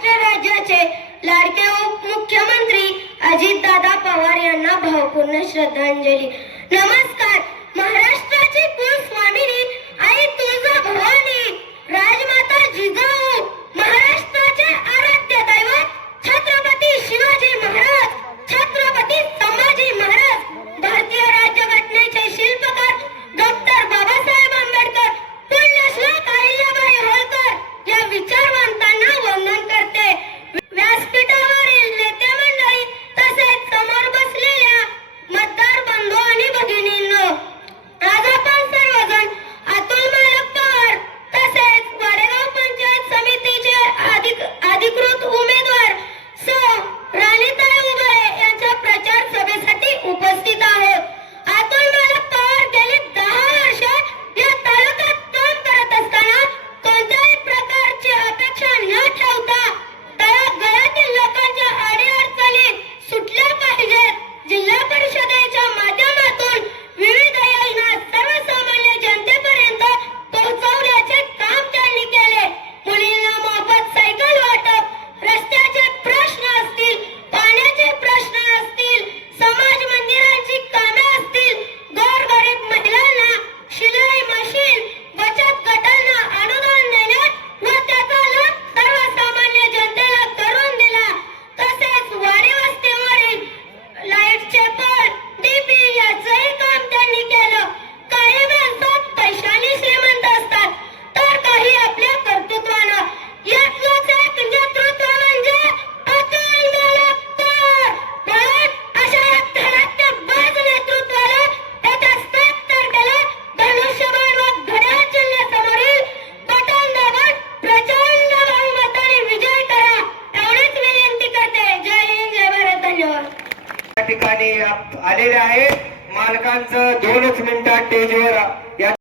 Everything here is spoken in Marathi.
महाराष्ट्र राज्याचे लाडके उपमुख्यमंत्री अजितदादा पवार यांना भावपूर्ण श्रद्धांजली. नमस्कार. महाराष्ट्राची कुलस्वामिनी आई तुळजा भवानी राजमाता जिजाऊ महाराष्ट्राचे आराध्य दैवत छत्रपती शिवाजी महाराज छत्रपती संभाजी महाराज भारतीय राज्यघटनेचे शिल्पकार डॉक्टर बाबासाहेब आंबेडकर पुण्यश्लोक अहिल्याबाई होळकर या विचारवंत आलेले आहेत. मालकांचं दोनच मिनिटात स्टेजवर